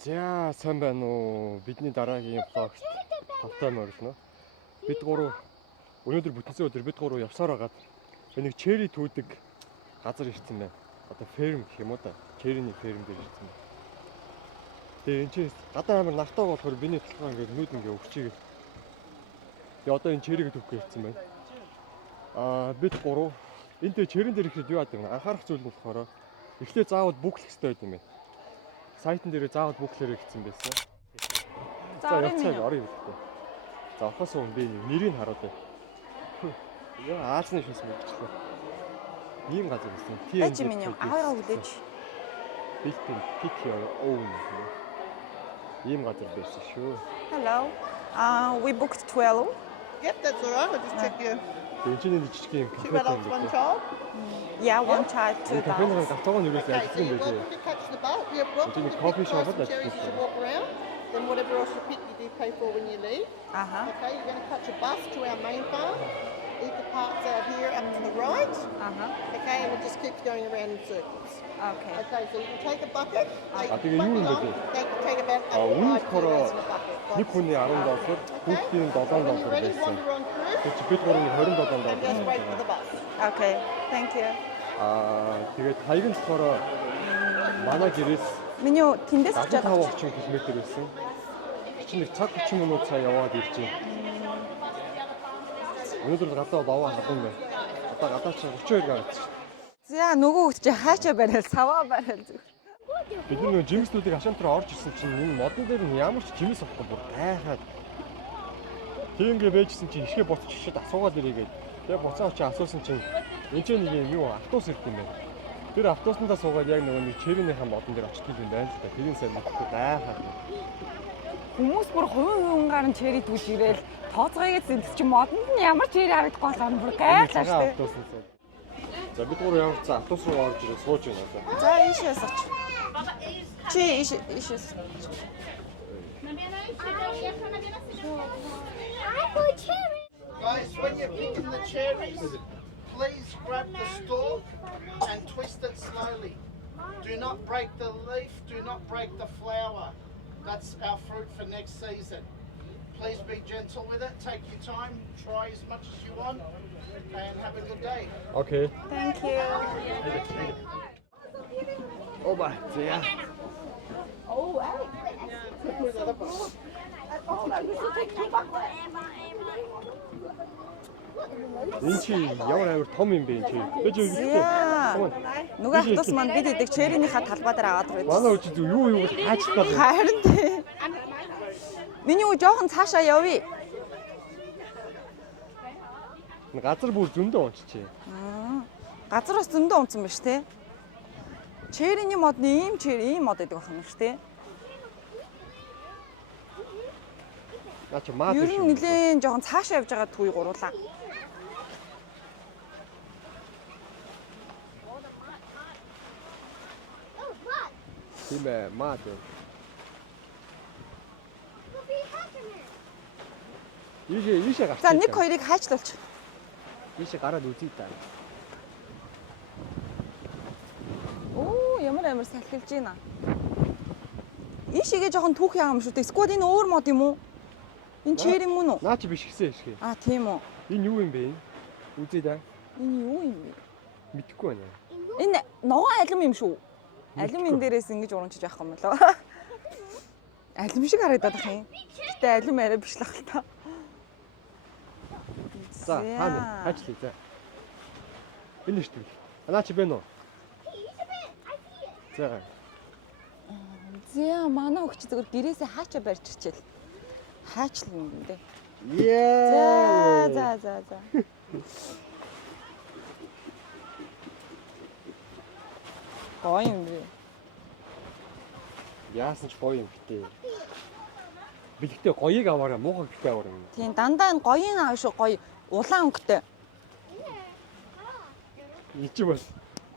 За сайн байна уу? Бидний дараагийн влогт тавтай морилно. Бид гурав өнөөдөр бүтэнсэн өдөр бид гурав явсаар байгаад нэг черри түүдэг газар ирсэн байна. Одоо ферм гэх юм уу да. Черрины ферм дээр ирсэн байна. Тэгээ энэ чинь гадаа амар навтаа болохоор биний толгой ингээд нүд ингээ өвчгийг. Тэгээ одоо энэ черриг төвхөө ирсэн байна. Бид гурав энэ дээр черрин дээр ирэхэд юу яадаг вэ? Анхаарах зүйл нь болохоор эхлээ заавал бүклэх хэрэгтэй байт юм байна. Сайтн дээр заавал бүклэрэй гэсэн байсан. За явцгааг орё гэдэг. За ухаас өмнө би нэрийг хараад байна. Яа Аазны шүнс мэдчихлээ. Ийм газар байсан. TNG миний аваараа хүлээж. Бэлтэн pick your own. Ийм газар байсан шүү. Hello. We booked 12. Yep, that's all right. I'll just check you. Энэ чинь жижиг юм Two кафе adults, one юм. child. Yeah, one child, two Кафенаар adults. гавтагаа нүрээс Okay, so ажилласан you're байлээ. welcome to catch the boat. You're welcome Actually, to coffee pick shop some at that cherries as place. you walk around. Then whatever else you pick, you do pay for when you leave. Uh-huh. Okay, you're going to catch a bus to our main farm. Eat the parts out here up to the right. Uh-huh. Okay, and it just keeps going around in circles. Okay. Okay, so you can take a bucket. тэгээ юу юм бэ? Take about Үнэ 5 болохоор kilos in a bucket. нэг хүний $10, хүүхдийн $7 When you're ready, байсан. wander on through Тэр чи бид гурвын $27 and just wait for the bus. Okay. Thank you. Тэгээд хаяг нь болохоор манай гэрээс Миний тэндээс очиад 75-30 км байсан. Чи нэг цаг 30 минут цаа яваад ирж байна. Өнөөдөр гадаа лаваа хадсан байна. Одоо гадаа чи 32 градус. За нөгөө хөлт чи хаачаа барайл, саваа барайл зүг. Бид нөгөө жимслүүдийг хашаантраа орж ирсэн чинь энэ модон дээр нь ямар ч жимс авахгүй бүр гайхаад. Тиймгээ байжсэн чинь ихээ боцчихшод асуугаад ирээгээд. Тэгээ буцаа очиж асуусан чинь энэ ч нэг юм юу автобус ирд юм байна. Тэр автобуснаа суугаад яг нөгөө нэг черринийхэн модон дээр очиж юм байна л да. Тэрийн сайн мэдхгүй гайхаад. Хүмүүс бүр хувийн гарan черри түүж ирээл тооцгоёгээд зэнт чи модонд нь ямар черри харагдахгүй болохоор бүр гайхлаа штэ. За бид гурав явж за автобус руу орж ирээ сууж байна одоо. За ийшээс оч. Чи ийшээс. Guys, when you're picking the cherries, please grab the stalk and twist it slowly. Do not break the leaf, do not break the flower. That's our fruit for next season. Please be gentle with it, take your time, try as much as you want, and have a good day. Окей. Thank you. Оба. За. Энэ чи ямар амар том юм бэ энэ чи. Бид юу Яа. Нөгөө автобус маань бид идэг черринийхаа талбай дээр аваад ирээд. манай үчид юу хаачлаа бэ? Харин тий. Миний үү жоохон цаашаа явъя. Газар бүр зөндөө унччээ. Газар бас зөндөө унтсан байна шүү те. Черриний модны ийм мод гэдэг байх юм шүү те. Наа чи маа Ер биш нь үү? нэлээд жоохон цаашаа явж байгаа түүй гуруулаа. Тийм ээ, маа дээ. Ийшээ гарч. За 1-2-ыг хайчлуулч. Ийшээ гараад үзье та. Оо ямар амар салхилж байна. Ийшээгээ жоохон түүх яам шүү дээ. Сквад энэ өөр мод юм уу? Энэ черри мөн үү? Наа чи биш гисэн шгэ. Тийм үү. Энэ юу юм бэ? Үзье да. Энэ юу юм бэ? Мэдхгүй байна. Энэ ногоон алим юм шүү. Алим энэ дээрээс ингэж урамчиж явах юм болоо. Алим шиг харагдаад байх юм. Гэтэ алим арай биш л ах л та. За, хаана? Хаачлаа за. Энэ шүү дээ. Наа чи байна уу? За. Зя манай өгч зөвөр гэрээсээ хаачаа барьж ирчээл. Хаачлаа юм дээ. Яа. За. Гоё юм бэ. Яасан ч гоё юм битээ. Бэлгтээ гоёыг аваарай, муухай битээ аваарай. Тийм дандаа энэ гоёын аав шүү гоё улаан өнгөтэй. Ий чи бас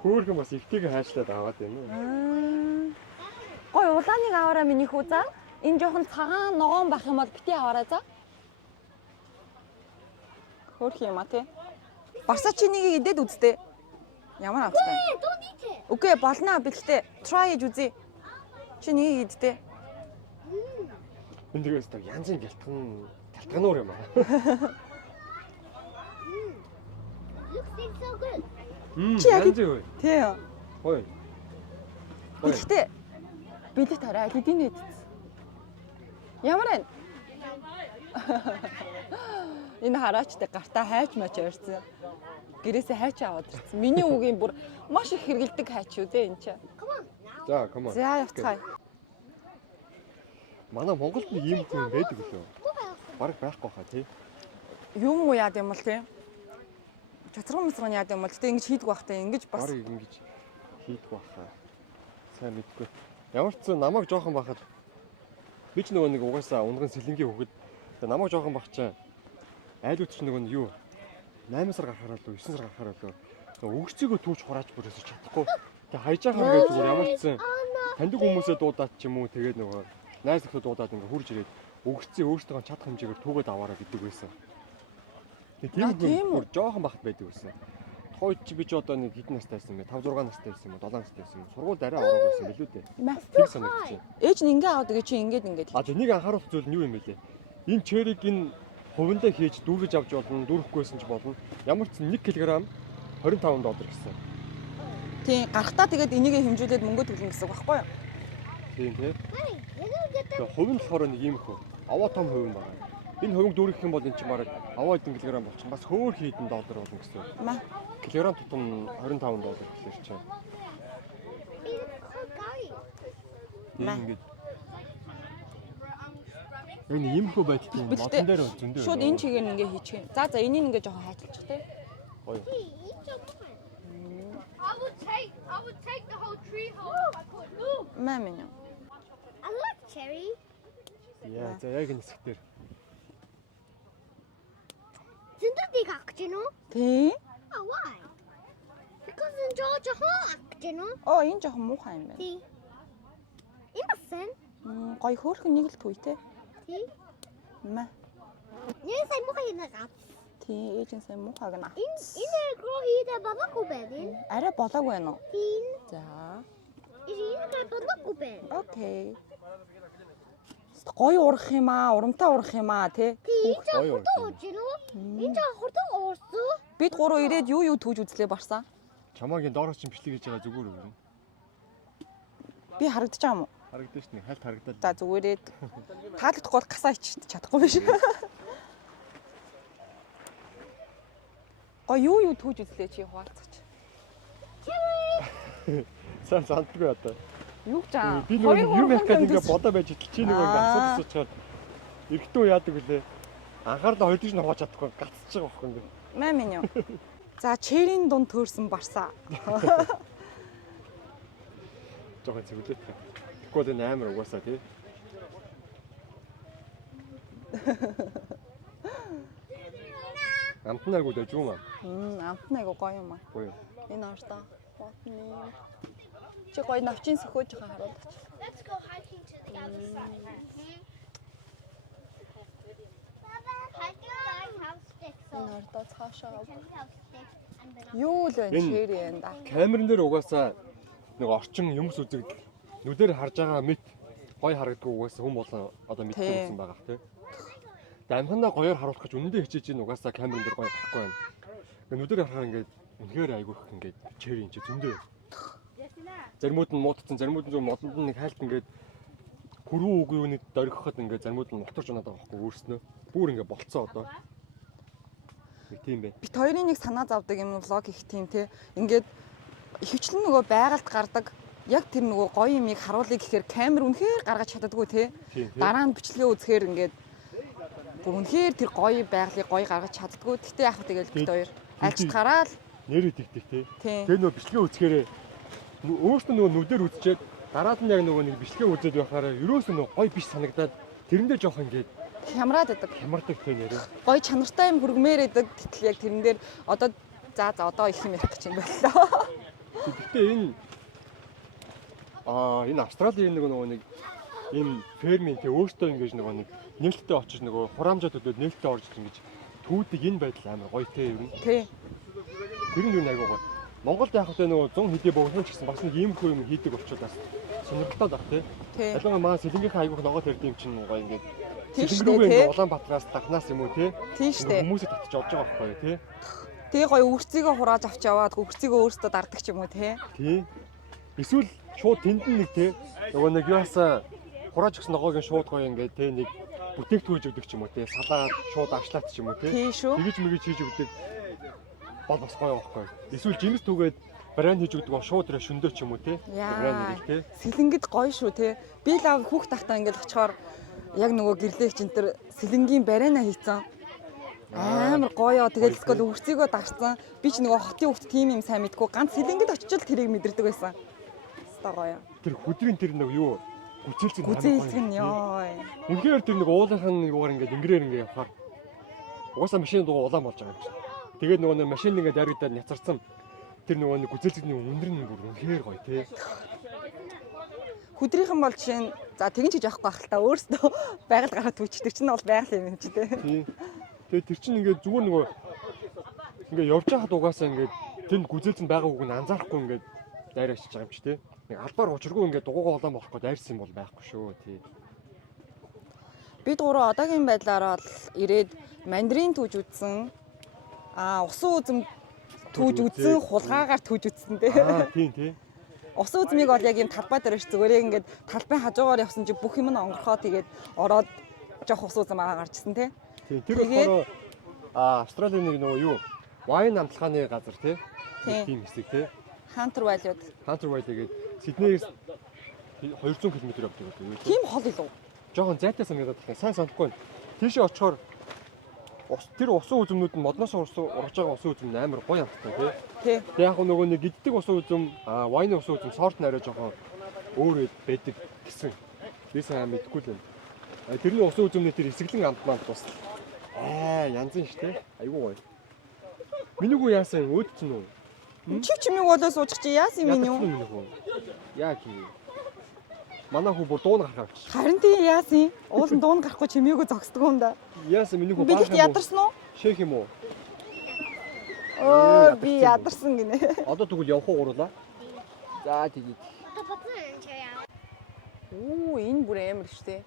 хөөхөн бас ихтэйг хаачлаад аваад байна уу? Гоё улааныг аваарай миний хүү за. Энэ жоохон цагаан ногоон бах юм бол битээ аваарай за. Хөөх юм а тий. Барсаа чи нэгийг идээд үзтээ. Ямар автай? Үгүй болно бэлгтээ. Try хийж үзье. Чи нэгийг идтээ. энэ дээрээс та янзын талтгануур юм аа. Looks so good. Чи яг янз юу? тий. Ой. Гэхдээ бид тарай хэдийн нэт. Ямар вэ? Энэ хараачтай гартаа хайч мач ойрсон. Гэрээсээ хайч аваад ирсэн. Миний үгийн бүр маш их хэргэлдэг хайч шүү дээ энэ чинь. За, come on. За явцгаая. Манай Монголд нэг ийм хүн байдаг лөө. Бараг байхгүй хаа тий. Юм уу яад юм бол тий. Чацрын мэсгэн яад юм бол гэтээ ингэж хийдэг байхтай ингэж бас. Бараг ингэж хийдэг байхаа. Сайн мэдгүй. Ямар ч зэн намайг жоохон бахад би ч нөгөө нэг угаасаа унган сэлэнгийн хөгд. Тэгээ намайг жоохон бах чаа. Айлууд ч нөгөө нь юу 8 сар гарахаар л 9 сар гарахаар л нөгөө өгцөөгөө түүж хурааж бүрээс чадахгүй. Тэгээ хайжаахан гэж зүгээр ямар ч зэн таньдаг хүмүүсээ дуудаад ч юм уу тэгээд нөгөө найз нөхдөд дуудаад ингээ хурж ирээд өгцөө өөртөө чадах хэмжээгээр түүгээд аваараа гэдэг байсан. Тийм бүр жоохон бахад байдаг байсан. Хойд чи би ч одоо нэг хэдэн настай байсан бэ? 5 6 настай байсан юм уу? 7 настай байсан юм уу? Сургууль дараа ороод байсан билүү дээ. Тэг санагдчих. Ээж нь ингээ аваад тэгээ чи ингээд. А нэг анхааруулах зүйл нь юу юм бэ лээ? Энэ чэрийг энэ хувиндаа хийж дүүргэж авч болно, дүүрэхгүйсэн ч болно. Ямар ч 1 кг 25 доллар гэсэн. Тийм гарахтаа тэгээд энийг хэмжүүлээд мөнгө төлнө гэсэн үг байхгүй юу? Тийм тийм. Тэгээ хувинд болохоор нэг юм хөө. Аваа том хувин байна. Энэ хувинг дүүргэх юм бол эн чинь бараг аваа хэдэн килограмм болчих. Бас хөөр хийдэн доллар болно гэсэн. Маа. Килограмм тутам 25 доллар гэхэлэр чинь. Ингээд энэ юм хөө байдгийг модон дээр зөндөө. Шууд энэ чигээр ингээ хийчих юм. За энийг ингээ жоохон хайчилчих тий. Гоё. I would take the whole tree home if I could. Look. Мамин. I like cherry. Яа, за яг энэ хэсгээр. Зиндэгийг авах гэж байна уу? Тий. Oh, why? Because энэ жоохон авах гэж байна уу? Оо энэ жоохон муухай юм байна. Тий. Энэ басан? Гоё хөөрхөн нэг л түүй тий. Тий. Маа. Нэг сайн мухай нэг ав. Тий, ээж нь сайн муухайг нь авсан. Энэ гоо хийдэ болоогүй байна. Арай болоог байна уу? Тий. За. Энэ болоогүй байна. Окей. Гоё урах юм аа, урамтай урах юм аа тий. Тий, энэ хурдан ууж гин үү? Энэ хурдан уурсан. Бид гурав ирээд юу түүж үзлээ барсан. Чамаагийн доороос чинь бичлэг хийж байгаа зүгээр үү? Би харагдаж байгаа юм уу? Харагдаж шнэ, хальт харагдаад. За зүгээрээ таалагдахгүй бол гасаа ичиж чадахгүй биш. Гоё юу түүж үзлээ чи хуваалцаач. Сайн сандгүй одоо. Юу ч аа. Би нөгөө юм ярих гэдэг ингээ бодоо байж идэл чи нөгөө ингээ асууж асуучаар эргэтөө яадаг үлээ. Анхаарлаа хоёр дэж нугаж чадахгүй гацчих байгаа байхгүй ингээ. Мамин юу. За чэрийн дунд төрсэн барсаа. Жохоо цэвэрлээ. Тэгвэл энэ амар угаасаа тий. Амтнаагүй дэж юм аа. Амтнаа айгу гоё юм аа. Гоё. Энэ ааштай. Ботны. Чи гоё навчин сөхөөж байгаа харуулгач. Let's go hiking to the other side. Hiking have sticks. Энэ ордоо цаашаа. Have sticks and then Юу л вэ чэр юм да. Камерын дээр угаасаа нэг орчин юмс үзэгдэл нүдээр харж байгаа мэт гоё харагддаг угаасаа хүн болон одоо мэддэг болсон байгаа тий. Тэгээ амхандаа гоёор харуулах гэж үнэндээ хичээж ийн угаасаа камерын дээр гоё тахгүй байна. Тэгээ нүдээр харахаар ингээд үнэхээр айгүйх ингээд чэрийн чи зөндөө. Заримуд нь муудсан, заримуд нь зөв модонд нэг хайлт ингээд хөрвөө үгүй юуныг дөргөхөд ингээд заримуд нь моторч унаад байгаа байхгүй өөрснөө. Бүр ингээд болцсон одоо. Нэг тийм бай. Бит хоёрын нэг санаа завдаг юм влог их тийм те. Ингээд ихэвчлэн нөгөө байгальд гардаг яг тэр нөгөө гоё юмыг харуулъя гэхээр камер үнэхээр гаргаж чаддаггүй те. Дараа нь бичлэгээ үзэхээр ингээд бүр үнэхээр тэр гоё байгалыг гоё гаргаж чаддаггүй. Гэтэ яг тэгэл бит хоёр альч гараал Нэрээ тэгтэг те. Тийм. Тэр нөгөө бичлэгээ үзэхээрээ өөртөө нөгөө нүдээр үзчихэд дараад нь яг нөгөө нэг бичлэгээ үзээд байхаараа ерөөсөө нөгөө гоё биш санагдаад тэрэндээ жоох ингээд хямраад байдаг. хямардаг те нэрээ. Гоё чанартай юм хүргмээр байдаг. Гэтэл яг тэрэн дээр одоо за одоо их юм ярих гэж юм боллоо. Гэхдээ энэ Австралийн нөгөө нэг ийм фермийн те өөртөө ингэж нөгөө нэг нээлттэй очиж нөгөө хураамжаа төлөөд нээлттэй орж ингэж түүдэг энэ байдал амар гоё те ер нь. Тий. Тэр нь юу нэг айгуу гоё. Монголд яг хөтэ нөгөө 100 хэдий богино ч гэсэн бас нэг ийм хөө юм хийдэг болчиход бас сонирхолтой баг тий. Тий. Ялангуяа маань сэлэнгийнхээ айгуух ногоо төрд юм чинь байгаа ингээд Тийм шүү сэлэнгүүгээ дээ, тий. Улаанбаатараас дахнаас юм уу тий. Тийм шүү дээ. Хүмүүсээ татчих авч байгаа байхгүй тий. Тэгээ гоё үрцгийгөө хурааж авч яваад үрцгийгөө өөртөө дарддаг ч юм уу те. Тий. Эсвэл шууд тэнд нэг тий. Нөгөө нэг яасан хурааж өгсөн ногоог нь шууд гоё ингээд тий нэг бүтээгдэхүүн өгдөг ч юм уу тий. Салаад шууд ашлаад ч юм уу тий. Тийм шүү. Тэгэж мэгэж хийж өгдөг бол бас гоё байхгүй. Эсвэл жимс түгээд брэнд хийж өгдөг бол шууд тэрэ шөндөө ч юм уу тий. Яа. Брэнд тий. Сэлэнгэд гоё шүү те. Би л аав хүүхд тахтаа ингээд очихоор яг нөгөө гэрлээгч энэ төр сэлэнгийн барайна хийцэн. Амар гоё. Тэгээд эсвэл үрцгийгөө дагцсан. Би ч нөгөө хотын хүүхд тийм юм сайн мэдгүй. Ганц сэлэнгэд очиж л тэрийг мэдэрдэг байсан. Хэвээ гоё. Тэр хөдрийн тэр нэг юу гүцээлцэн Гүзээлцэн ёо. үнэхээр тэр нэг уулынхан юугаар ингээд ингэрээр ингээд явахаар угаасаа машин дугаа улаан болж байгаа юм чинь. Тэгээд нөгөө нэг машин ингээд яригдаад няцарсан тэр нөгөө нэг гүзээлцний өндөр нь бүр үнэхээр гоё тий. Хөдрийнхэн бол жишээ нь за тэгин ч гэж яахгүй байх л та өөрсдөө байгаль гараад түүчдэг чинь бол байгаль юм чи тий. Тий. Тэгээд тэр чинь ингээд зүгээр нөгөө ингээд явж байхад угаасаа ингээд тэнд гүзээлцэн байгаа үг нь анзаарахгүй ингээд дайр очиж байгаа юм чи тий. Нэг албаар учиргүй ингээд дугуугаа улаан болохгүй дайрсан бол байхгүй шүү тий. Бид гурав одоогийн байдлаар бол ирээд мандрин түүж үзсэн. Усан үзэм түүж үзсэн, хулгаагаар түүж үзсэн тий. Тийм тий. Усан үзмийг бол яг юм талбай дээр ш зүгээр ингээд талбайн хажуугаар явсан чи бүх юм нь онгорхоо тэгээд ороод жоох усан үзэм гарчсан тий. Тийм тэр болохоор Австралийн нэг нөгөө юу вайн амтлагааны газар тий. Тийм хэсэг тий. Хантер вайлууд. Хантер вайл гэдэг Сиднейгээс 200 км явдаг гэдэг. Тийм хол илүү. Жохон зайтай санагдаад байна. Сайн санахгүй байна. Тийшээ очихоор тэр усан үзэмнүүд нь модноос урж байгаа усан үзэм амар гоё амттай тий. Тий. Тэг яг нөгөө нэг иддэг усан үзэм вайны усан үзэм сорт нь арай жохон өөр байдаг гэсэн. Би сайн мэдгүй л байна. Тэрний усан үзэмний тэр эсгэлэн амт маань бас янзын штэ. Айгуу гоё. Миний гоо яасан өөдцөн үү? Чив чимиг болоо суучих чи яасан юм юу? Яг юм. Манай хүү бүр дуун гарах авчих. Харин тийм яасан? Уулын дуун гарахгүй чимээгөө зогсдог юм да. Яасан миний хүү Би их ядарсан уу? Шээх юм уу? Би ядарсан гинэ. Одоо тэгвэл явах уу гурлаа? За тэгээд. Энэ бүр амар штэ.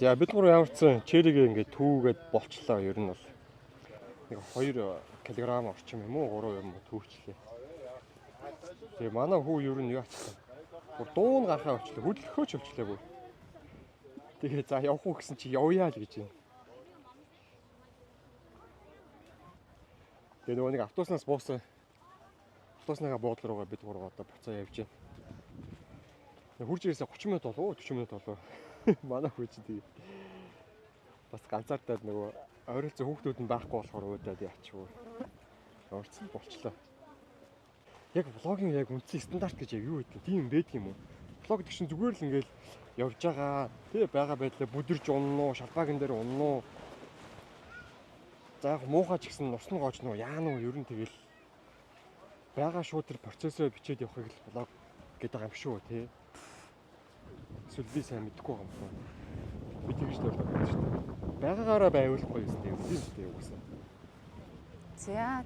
За бид гур ямарчсан чэригээ ингээд түүгээд болчлоо ер нь бол нэг 2 кг орчим юм уу 3 юм уу түүчлээ. Тэгээ манай хүү ер нь юу ачсан. Гур дуун гарахаа өчлөө хөдөлгөхөөч өвчлээгүй. Тэгээ за явах уу гэсэн чи явъя л гэж байна. Тэгээ нөгөө нэг автобуснаас буусан. Автобусныхаа буудлын руугаа бид гур одоо буцаа явж байна. Хурж ирээсээ 30 минут болов уу 40 минут болов. Манай хүү чи тэгээ бас ганцаардаад нөгөө ойролцоо хүүхдүүд нь байхгүй болохоор уудаад яачихгүй. Орцсон болчлоо. Яг влогийн яг үндэсний стандарт гэж яг юу гэдэг тийм байдаг юм уу? Влог гэдэг чинь зүгээр л ингээл явж байгаа тий байгаа байдлаа бүдэрж уннуу, шалбаагийн дээр уннуу. За яг муухай ч гэсэн нусны гоож нуу яа нуу ер нь тэгэл байгаа шууд тэр процессоо бичээд явахыг л влог гэдэг юм шүү тий. Эсвэл би сайн мэдэхгүй байгаа юм байна. Би тэгж л болоод байна шүү дээ. Байгаагаараа байвуулахгүй юм тийм үстэй угсаа. За.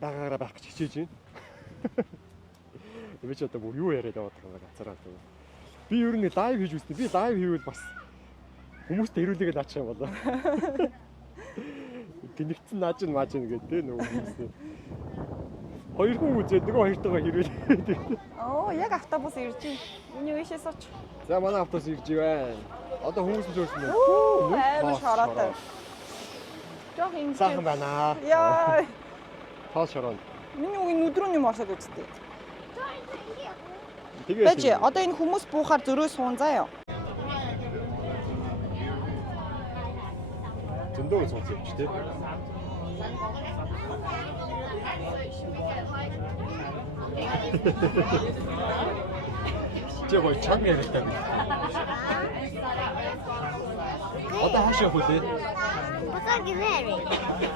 Байгаагаараа байх гэж хичээж байна. Би ч одоо бүр юу яриад яваад байгаа гацараа тийм. Би ер нь лайв хийж үзтээ. Би лайв хийвэл бас хүмүүст хэрүүлээгээ наачих юм болоо. Тэнэгцэн нааж нь мааж нь гэдэг тийм нөгөө хүмүүсээ. Хоёр хүн үзээд нөгөө хоёртойгоо хэрүүлээ. Яг автобус ирж байна. Миний үешээ сууч. За манай автобус ирж байна. Одоо хүмүүс нь зөөрсөн байна. Амар шороотой. Жох юм. Сайхан байна. Яа. Тоол шороо. Миний үгийн өдрөө юм орсод үзтээ. Тэгээ. Бэж одоо энэ хүмүүс буухаар зөрөө суун заа юу? Зөндөө сууц явж тий. Жоо чам яриатай би. Одоо хаашаа явах вэ?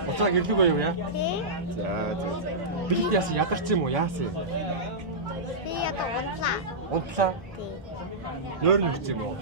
Уцаа гэрлэг байв яа? Тий. За. Би яасан ядарч юм уу яасан? Би яг унтлаа. Унтлаа. Тий. Нойр нүхцээ юм уу?